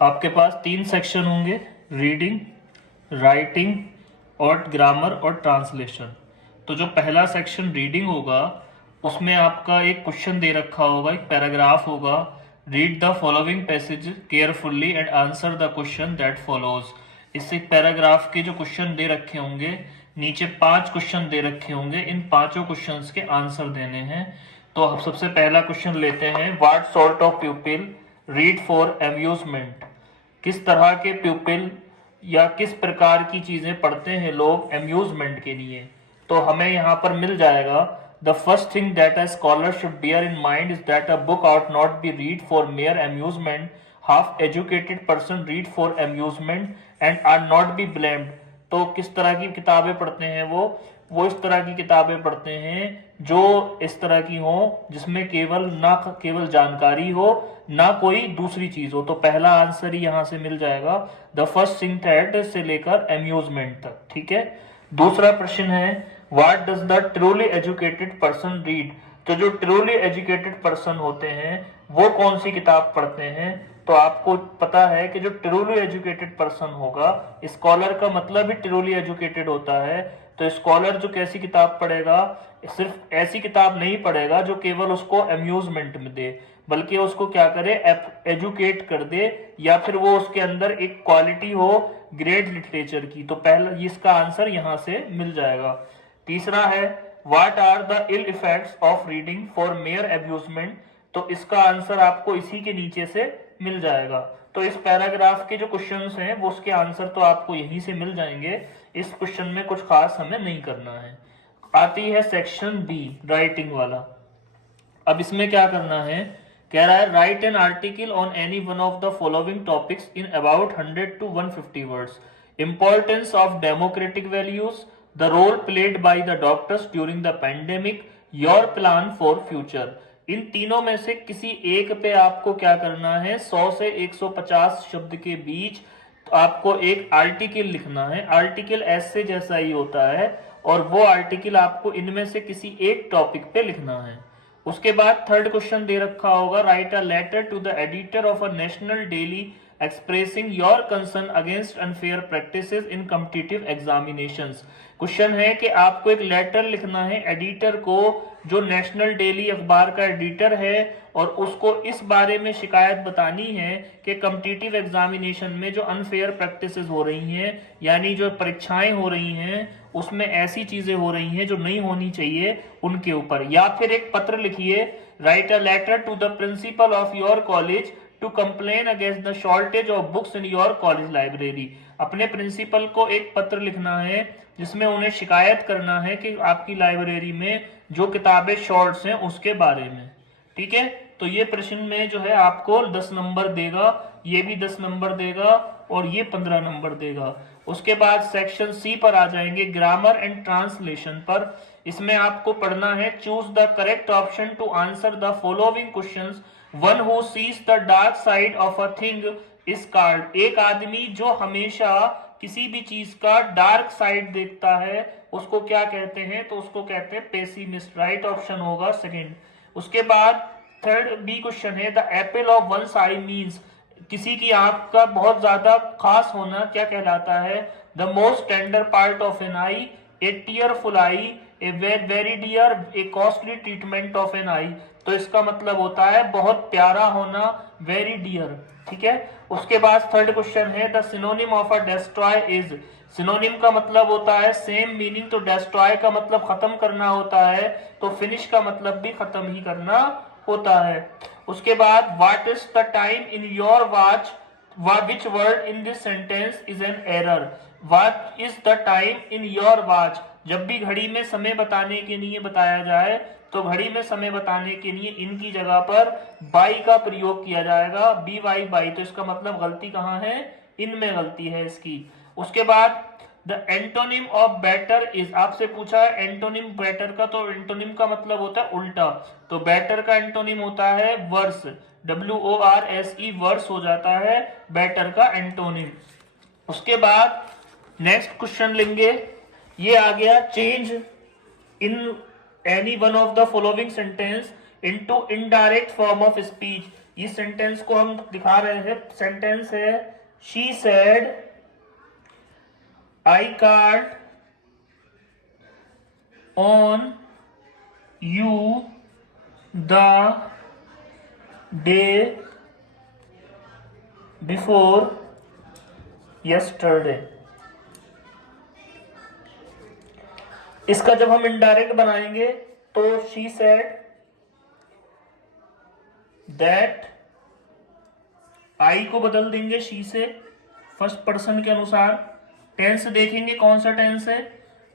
आपके पास 3 सेक्शन होंगे, reading, writing और ग्रामर और ट्रांसलेशन। तो जो पहला सेक्शन रीडिंग होगा उसमें आपका एक क्वेश्चन दे रखा होगा, एक पैराग्राफ होगा। Read the following passage carefully and answer the question that follows. इस एक पैराग्राफ के जो क्वेश्चन दे रखे होंगे, नीचे 5 क्वेश्चन दे रखे होंगे, इन पांचों क्वेश्चंस के आंसर देने हैं। तो हम सबसे पहला क्वेश्चन लेते हैं, what sort of प्यूपिल read for amusement. किस तरह के प्यूपिल या किस प्रकार की चीजें पढ़ते हैं लोग अम्यूजमेंट के लिए। तो हमें यहाँ पर मिल जाएगा, the first thing that a scholar should bear in mind is that a book ought not be read for mere amusement. Half educated person read for amusement and are not be blamed. तो किस तरह की किताबें पढ़ते हैं वो इस तरह की किताबें पढ़ते हैं जो इस तरह की हो, जिसमें केवल जानकारी हो, ना कोई दूसरी चीज हो। तो पहला आंसर ही यहां से मिल जाएगा, द फर्स्ट थिंग दैट से लेकर अम्यूजमेंट तक। ठीक है। दूसरा प्रश्न है, what does the truly educated person read. तो जो ट्रूली एजुकेटेड पर्सन होते हैं वो कौन सी किताब पढ़ते हैं। तो आपको पता है कि जो ट्रूली एजुकेटेड पर्सन होगा, स्कॉलर का मतलब ही ट्रूली एजुकेटेड होता है। तो स्कॉलर जो कैसी किताब पढ़ेगा, सिर्फ ऐसी किताब नहीं पढ़ेगा जो केवल उसको अम्यूजमेंट में दे, बल्कि उसको क्या करे, एजुकेट कर दे, या फिर वो उसके अंदर एक क्वालिटी हो ग्रेट लिटरेचर की। तो पहला इसका आंसर यहां से मिल जाएगा। तीसरा है, what are the ill effects of reading for mere amusement. तो इसका आंसर आपको इसी के नीचे से मिल जाएगा। तो इस पैराग्राफ के जो क्वेश्चंस हैं वो उसके आंसर तो आपको यहीं से मिल जाएंगे। इस क्वेश्चन में कुछ खास हमें नहीं करना है। आती है सेक्शन बी, राइटिंग वाला। अब इसमें क्या करना है, कह रहा है write an article on any one of the following topics in about 100 to 150 words. Importance of democratic values, the role played by the doctors during the pandemic, your plan for future. इन तीनों में से किसी एक पे आपको क्या करना है, 100 से 150 शब्द के बीच तो आपको एक आर्टिकल लिखना है। आर्टिकल ऐसे जैसा ही होता है और वो आर्टिकल आपको इनमें से किसी एक टॉपिक पे लिखना है। उसके बाद थर्ड क्वेश्चन दे रखा होगा, write a letter to the editor of a national daily expressing your concern against unfair practices in competitive examinations. Question है कि आपको एक लेटर लिखना है एडिटर को, जो नेशनल डेली अखबार का एडिटर है, और उसको इस बारे में शिकायत बतानी है कि कॉम्पिटिटिव एग्जामिनेशन में जो अनफेयर प्रैक्टिसेस हो रही हैं, यानी जो परीक्षाएं हो रही हैं उसमें ऐसी चीजें हो रही हैं जो नहीं होनी चाहिए उनके ऊपर। या फिर एक पत्र लिखिए, write a letter to the principal of your college to complain against the shortage of books in your college library. अपने प्रिंसिपल को एक पत्र लिखना है जिसमें उन्हें शिकायत करना है कि आपकी लाइब्रेरी में जो किताबें शॉर्ट्स हैं उसके बारे में। ठीक है। तो ये प्रश्न में जो है आपको 10 नंबर देगा, ये भी 10 नंबर देगा और ये 15 नंबर देगा। उसके बाद सेक्शन सी पर आ जाएंगे, ग्रामर एंड ट्रांसलेशन पर। इसमें आपको पढ़ना है, choose the correct option to answer the following questions. One who sees the dark side of a thing is called. एक आदमी जो हमेशा किसी भी चीज का डार्क साइड देखता है उसको क्या कहते हैं, तो उसको कहते हैं पेसिमिस्ट। राइट ऑप्शन होगा सेकंड। उसके बाद थर्ड बी क्वेश्चन है, the apple of one's eye means. किसी की आंख का बहुत ज्यादा खास होना क्या कहलाता है, the most tender part of an eye, a tearful eye, a very dear, a costly treatment of an eye. तो इसका मतलब होता है बहुत प्यारा होना, वेरी डियर। ठीक है। उसके बाद थर्ड क्वेश्चन है, the synonym of a destroy is. Synonym का मतलब होता है सेम मीनिंग, तो डेस्ट्रॉय का मतलब खत्म करना होता है, तो फिनिश का मतलब भी खत्म ही करना होता है। उसके बाद what is the time in your watch, which word in this sentence is an error. What is the time in your watch. जब भी घड़ी में समय बताने के लिए बताया जाए तो घड़ी में समय बताने के लिए इनकी जगह पर बाई का प्रयोग किया जाएगा, बी वाई बाई। तो इसका मतलब गलती कहाँ है, इनमें गलती है इसकी। उसके बाद the antonym of better is, आपसे पूछा है एंटोनिम बेटर का, तो एंटोनिम का मतलब होता है उल्टा। तो बेटर का एंटोनिम होता है वर्स, WORSE, वर्स हो जाता है बेटर का एंटोनिम। उसके बाद नेक्स्ट क्वेश्चन लेंगे, ये आ गया, change in any one of the following sentence into indirect form of speech. इस सेंटेंस को हम दिखा रहे हैं। सेंटेंस है she said I card on you the day before yesterday. इसका जब हम इनडायरेक्ट बनाएंगे तो शी सेड दैट, आई को बदल देंगे शी से फर्स्ट पर्सन के अनुसार। टेंस देखेंगे कौन सा टेंस है,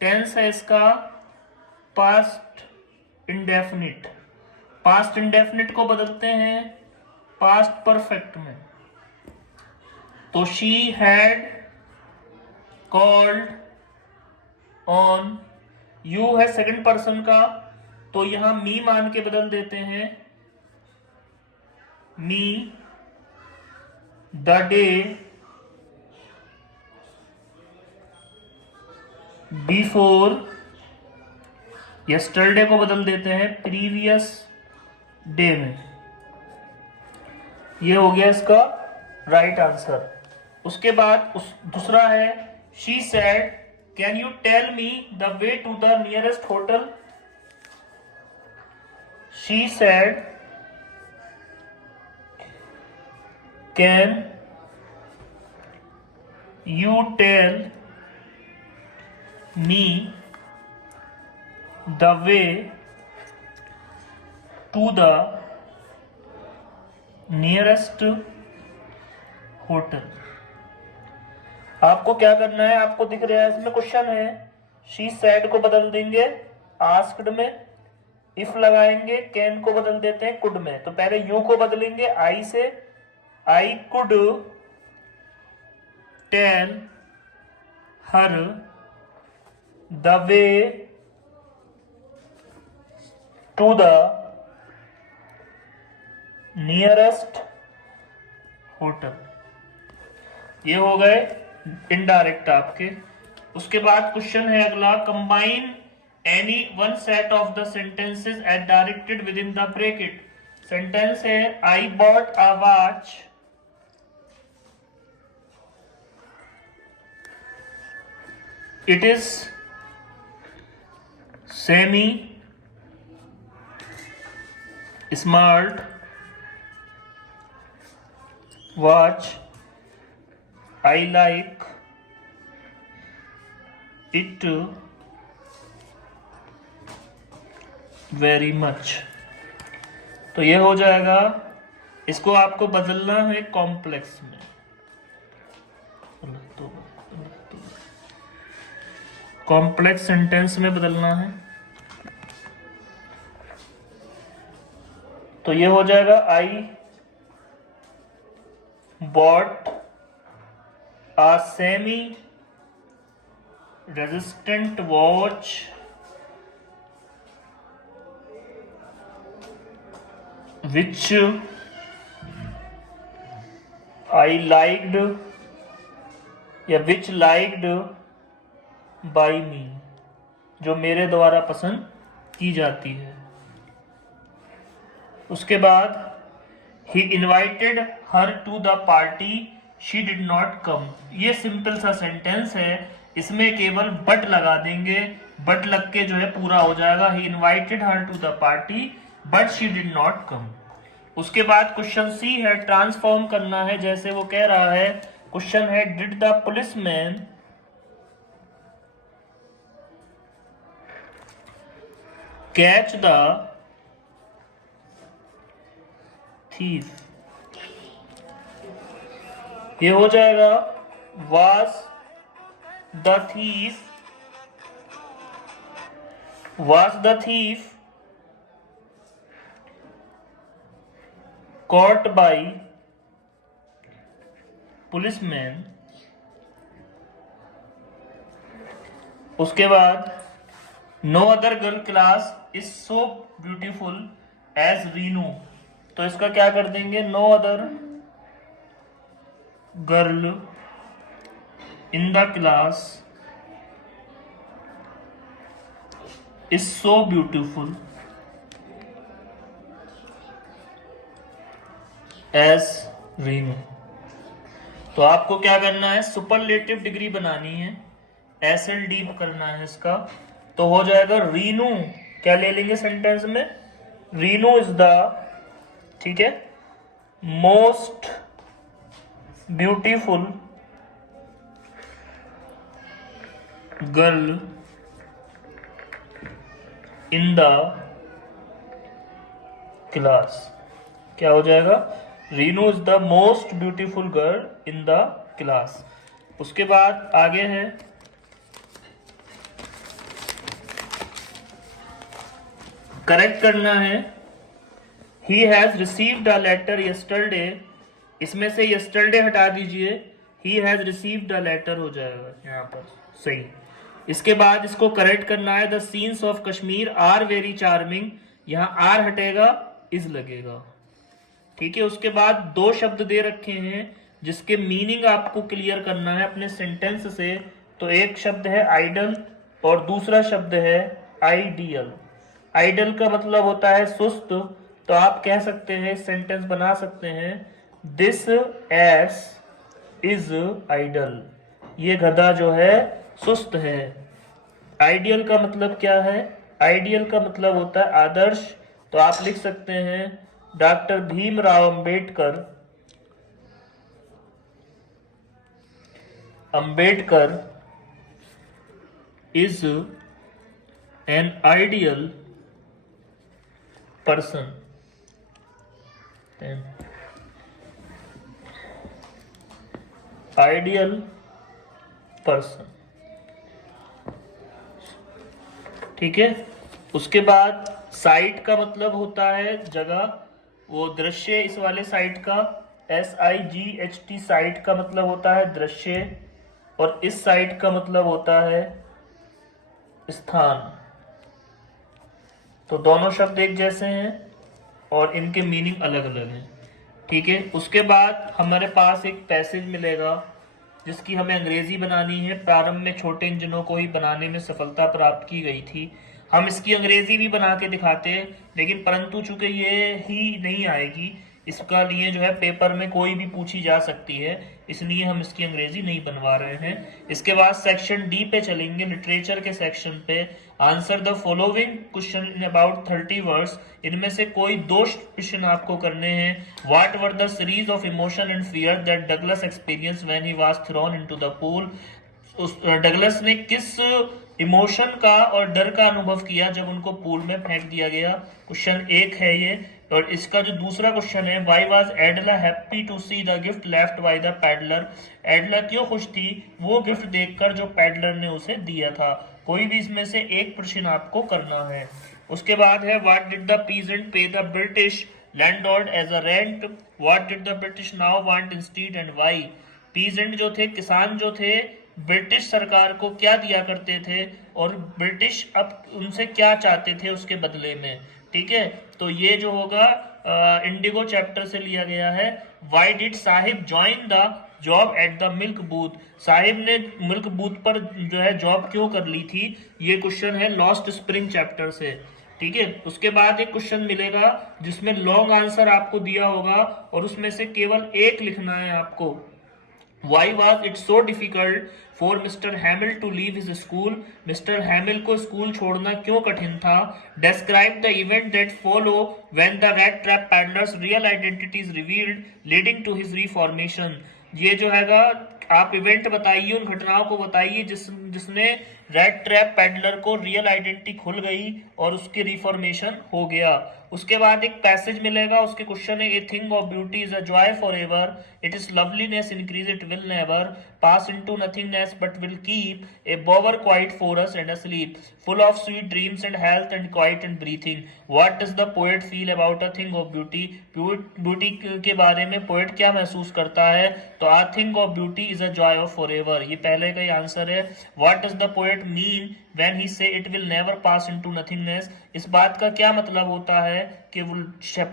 टेंस है इसका पास्ट इंडेफिनिट। पास्ट इंडेफिनिट को बदलते हैं पास्ट परफेक्ट में। तो she had called on, you है सेकंड पर्सन का, तो यहां मी मान के बदल देते हैं me the day before, yesterday को बदल देते हैं प्रीवियस डे में। ये हो गया इसका राइट आंसर। उसके बाद दूसरा है she said can you tell me the way to the nearest hotel. She said can you tell me the way to the nearest hotel. आपको क्या करना है, आपको दिख रहा है इसमें क्वेश्चन है, शी सेड को बदल देंगे आस्क्ड में, इफ लगाएंगे कैन को बदल देते हैं कुड में। तो पहले यू को बदलेंगे आई से, I could tell her the way to the nearest hotel. ये हो गए इनडायरेक्ट आपके। उसके बाद क्वेश्चन है अगला, combine any one set of the sentences at directed with in the bracket. Sentence है I bought a watch, it is semi smart watch, I like it very much. तो ये हो जाएगा। इसको आपको बदलना है कॉम्प्लेक्स में, कॉम्प्लेक्स सेंटेंस में बदलना है। तो ये हो जाएगा I bought a semi-resistant watch which I liked या which liked by me, जो मेरे द्वारा पसंद की जाती है। उसके बाद he invited her to the party, she did not come। ये सिंपल सा सेंटेंस है, इसमें केवल बट लगा देंगे, बट लग के जो है पूरा हो जाएगा। he invited her to the party but she did not come। उसके बाद क्वेश्चन सी है, ट्रांसफॉर्म करना है जैसे वो कह रहा है। क्वेश्चन है did the policeman catch the thief. ये हो जाएगा was the thief caught by policeman। उसके बाद no other girl class is so beautiful as Renu। तो इसका क्या कर देंगे, no other girl in the class is so beautiful as Rinu. तो आपको क्या करना है, सुपरलेटिव डिग्री बनानी है, SLD करना है इसका। तो हो जाएगा रीनू, क्या ले लेंगे सेंटेंस में, रीनू इज द, ठीक है, most beautiful girl in the class. क्या हो जाएगा, Rinu is the most beautiful girl in the class. उसके बाद आगे है करेक्ट करना है, he has received a letter yesterday, इसमें से यस्टरडे हटा दीजिए, he has received a letter हो जाएगा यहाँ पर सही। इसके बाद इसको करेक्ट करना है, the scenes of Kashmir are very charming, यहाँ आर हटेगा, इज लगेगा, ठीक है। उसके बाद दो शब्द दे रखे हैं जिसके मीनिंग आपको क्लियर करना है अपने सेंटेंस से। तो एक शब्द है आइडल और दूसरा शब्द है आइडियल। आइडल का मतलब होता है सुस्त, तो आप कह सकते हैं, सेंटेंस बना सकते हैं, दिस एस इज आइडल, ये गधा जो है सुस्त है। आइडियल का मतलब क्या है, आइडियल का मतलब होता है आदर्श, तो आप लिख सकते हैं doctor Bhimrao Ambedkar, Ambedkar is an ideal person, ideal person, ठीक है। उसके बाद साइट का मतलब होता है जगह, वो दृश्य, इस वाले साइट का SIGHT साइट का मतलब होता है दृश्य, और इस साइट का मतलब होता है स्थान। तो दोनों शब्द एक जैसे हैं और इनके मीनिंग अलग अलग हैं, ठीक है। उसके बाद हमारे पास एक पैसेज मिलेगा जिसकी हमें अंग्रेजी बनानी है। प्रारंभ में छोटे इंजनों को ही बनाने में सफलता प्राप्त की गई थी। हम इसकी अंग्रेजी भी बना के दिखाते हैं, लेकिन परंतु चूंकि ये ही नहीं आएगी, इसका लिए जो है पेपर में कोई भी पूछी जा सकती है, इसलिए हम इसकी अंग्रेजी नहीं बनवा रहे हैं। इसके बाद सेक्शन डी पे चलेंगे, लिटरेचर के सेक्शन पे। Answer the following question in about 30 words, इनमें से कोई दो क्वेश्चन आपको करने हैं। What were the series of emotion and fear that Douglas experience when he was thrown into the pool, उस डगलस ने किस इमोशन का और डर का अनुभव किया जब उनको पूल में फेंक दिया गया। क्वेश्चन एक है ये। और इसका जो दूसरा क्वेश्चन है, why was Adela happy to see the gift left by the peddler, Adela क्यों खुश थी वो गिफ्ट देखकर जो पैडलर ने उसे दिया था। कोई भी इसमें से एक प्रश्न आपको करना है। उसके बाद है, what did the peasant pay the British landlord as a rent, what did the British now want instead and why. Peasant जो थे, किसान जो थे, ब्रिटिश सरकार को क्या दिया करते थे और ब्रिटिश अब उनसे क्या चाहते थे उसके बदले में, ठीक है। तो ये जो होगा इंडिगो चैप्टर से लिया गया है। Why did Sahib join the job at the milk booth, Sahib ने मिल्क बूथ पर जो है जॉब क्यों कर ली थी, ये क्वेश्चन है लॉस्ट स्प्रिंग चैप्टर से, ठीक है। उसके बाद एक क्वेश्चन मिलेगा जिसमें लॉन्ग आंसर आपको दिया होगा और उसमें से केवल एक लिखना है आपको। Why was it so difficult for Mr. Hamill to leave his school? Mr. Hamill को स्कूल छोड़ना क्यों कठिन था? Describe the event that follow when the rat trap paddler's real identity is revealed, leading to his reformation. ये जो हैगा आप event बताइए, उन घटनाओं को बताइए जिसने रेड ट्रैप पैडलर को रियल आइडेंटिटी खुल गई और उसके रिफॉर्मेशन हो गया। उसके बाद एक पैसेज मिलेगा, उसके क्वेश्चन है, a thing of beauty is a joy for ever, it is loveliness increase it will never pass into nothingness but will keep a बोवर quiet for us and asleep, full of sweet dreams and health and quiet and breathing. What does the poet feel about a thing of beauty? Beauty के बारे में poet क्या महसूस करता है? तो a thing of beauty is a joy of forever, ये पहले का ही आंसर है। What does the poet mean when he say it will never pass into nothingness? इस बात का क्या मतलब होता है कि वो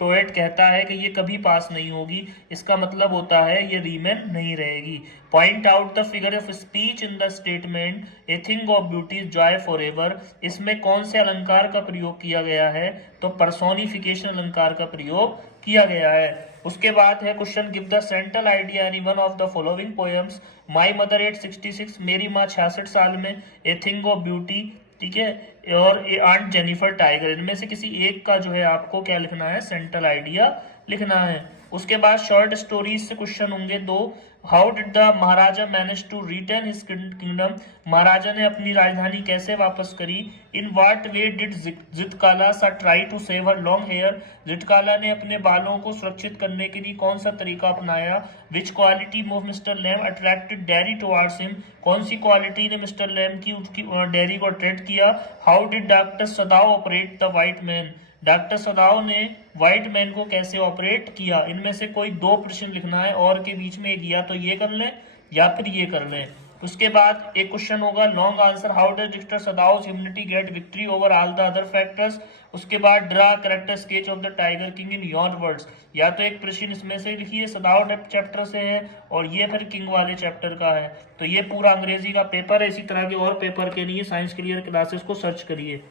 पोएट कहता है कि ये कभी पास नहीं होगी, इसका मतलब होता है ये रीमेन नहीं रहेगी। Point out the figure of speech in the statement a thing of beauty is Joy for ever, इसमें कौन से अलंकार का प्रयोग किया गया है? तो पर्सोनिफिकेशन अलंकार का प्रयोग किया गया है। उसके बाद है question, give the central idea any one of the following poems. My mother eight 66, मेरी माँ 66 साल में, ए थिंग ऑफ ब्यूटी, ठीक है, और ए आंट जेनिफर टाइगर। इनमें से किसी एक का जो है आपको क्या लिखना है, सेंट्रल आइडिया लिखना है। उसके बाद शॉर्ट स्टोरीज से क्वेश्चन होंगे 2। How did the maharaja manage to retain his kingdom, maharaja ने अपनी राजधानी कैसे वापस करी। In what way did Zitkala Sa try to save her long hair, Zitkala ने अपने बालों को सुरक्षित करने के लिए कौन सा तरीका अपनाया। Which quality of Mr Lamb attracted Derry towards him, कौन सी क्वालिटी ने मिस्टर लैम की उसकी डेरी को अट्रैक्ट किया। How did doctor Sadao operate the white man, doctor Sadao ने व्हाइट मैन को कैसे ऑपरेट किया। इनमें से कोई 2 प्रश्न लिखना है, और के बीच में एक, या तो ये कर लें या फिर ये कर लें। उसके बाद एक क्वेश्चन होगा long answer, how does doctor Sadao's immunity get victory over all the other factors. उसके बाद draw character sketch of the tiger king in your words, या तो एक प्रश्न इसमें से लिखिए, सदाव चैप्टर से है, और ये फिर किंग वाले चैप्टर का है। तो ये पूरा अंग्रेजी का पेपर है, इसी तरह के और पेपर के लिए साइंस क्लियर क्लासेस को सर्च करिए।